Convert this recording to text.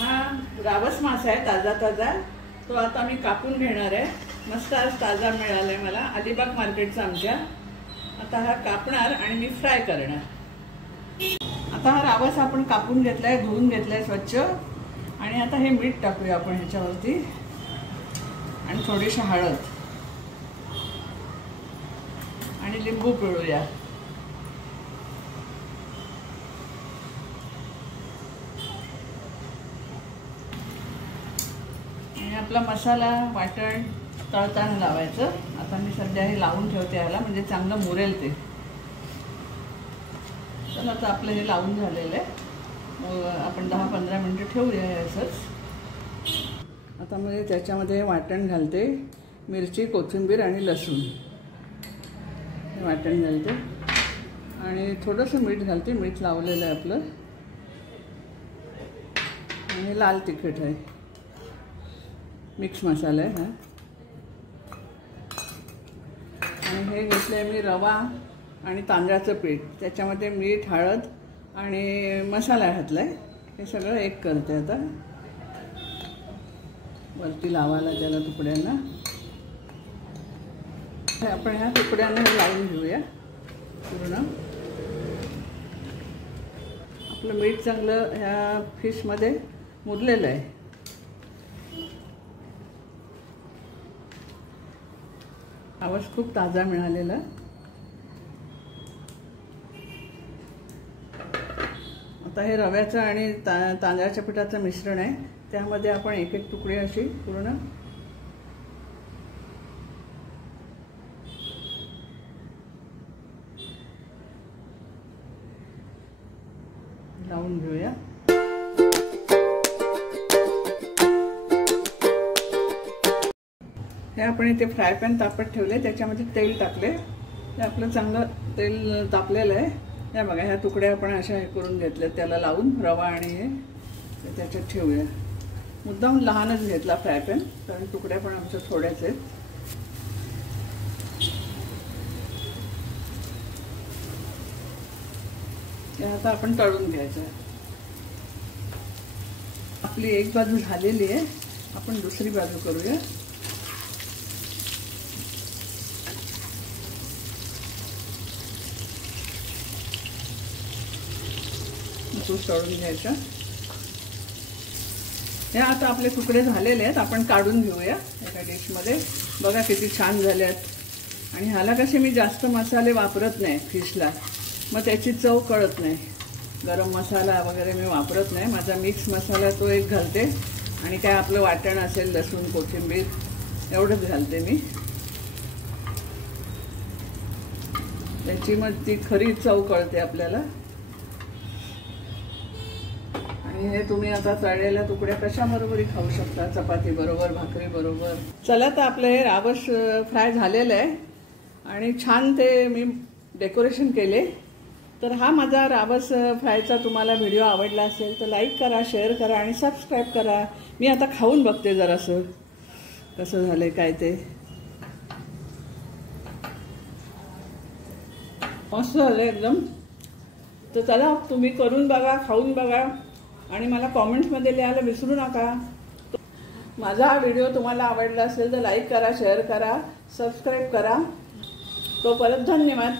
हा रावस मासा आहे ताजा ताजा। तो आता मी कापून घेणार आहे। मस्त आज ताजा मिळालाय मला अलिबाग मार्केटचा आमच्या। आता हा कापणार आणि मी फ्राय करणार। आता हा रावस आपण कापून घेतलाय, धुवून घेतलाय स्वच्छ आणि आता हे मीठ टाकूया आपण ह्याच्यावरती आणि थोडीशी हळद आणि लिंबू पिळूया। आणि आपला मसाला वाटण तळताना लावायचं। आता मी सध्या हे लावून ठेवते याला, म्हणजे चांगलं मुरेल ते। चला आता आपलं हे लावून झालेलं आहे। आपण 10-15 मिनिटं ठेवूया हे असंच। आता मी त्याच्यामध्ये वाटण घालते, मिरची, कोथिंबीर आणि लसूण हे वाटण घालते आणि थोडंसं मीठ घालते। मीठ लावलेलं आहे आपलं आणि लाल तिखट आहे, मिक्स मसाला आहे हा। आणि हे घेतलंय मी रवा आणि तांदळाचं पीठ, त्याच्यामध्ये मीठ, हळद आणि मसाला घातलाय। हे सगळं एक करते आता वरती लावायला त्याला तुकड्यांना। आपण ह्या तुकड्यांना हे लावून घेऊया पूर्ण। आपलं मीठ चांगलं ह्या फिशमध्ये मुरलेलं आहे। आवाज खूप ताजा मिळालेला। आता हे रव्याचं आणि तांदळाच्या पिठाचं मिश्रण आहे, त्यामध्ये आपण एक एक तुकडे अशी पूर्ण लावून घेऊया। हे आपण इथे फ्राय पॅन तापत ठेवले, त्याच्यामध्ये तेल टाकले। हे आपलं चांगलं तेल तापलेलं आहे। या बघा ह्या तुकड्या आपण अशा हे करून घेतल्या, त्याला लावून रवा आणि हे त्याच्यात ठेवूया। मुद्दाम लहानच घेतला फ्राय पॅन, कारण तुकड्या पण आमच्या थोड्याच आहेत। हे आता आपण तळून घ्यायचं आहे। आपली एक बाजू झालेली आहे, आपण दुसरी बाजू करूया। तळून घ्यायचं। हे आता आपले तुकडे झालेले आहेत, आपण काढून घेऊया एका डिशमध्ये। बघा किती छान झाले आहेत। आणि ह्याला कसे मी जास्त मसाले वापरत नाही फिशला, मग त्याची चव कळत नाही। गरम मसाला वगैरे मी वापरत नाही, माझा मिक्स मसाला तो एक घालते आणि काय आपलं वाटण असेल लसूण कोथिंबीर एवढंच घालते मी। त्याची मग ती खरी चव कळते आपल्याला। हे तुम्ही आता तळलेल्या तुकड्या कशाबरोबरही खाऊ शकता, चपाती बरोबर, भाकरी बरोबर। चला तर आपलं हे रावस फ्राय झालेलं आहे आणि छान ते मी डेकोरेशन केले। तर हा माझा रावस फ्रायचा तुम्हाला व्हिडिओ आवडला असेल तर लाईक करा, शेअर करा आणि सबस्क्राईब करा। मी आता खाऊन बघते जरासं कसं झालंय काय ते। मस्त झालं एकदम। तर चला तुम्ही करून बघा, खाऊन बघा आणि मला कॉमेंट्समध्ये लिहायला विसरू नका। माझा हा व्हिडिओ तुम्हाला आवडला असेल तर लाईक करा, शेअर करा, सबस्क्राईब करा। तोपर्यंत धन्यवाद।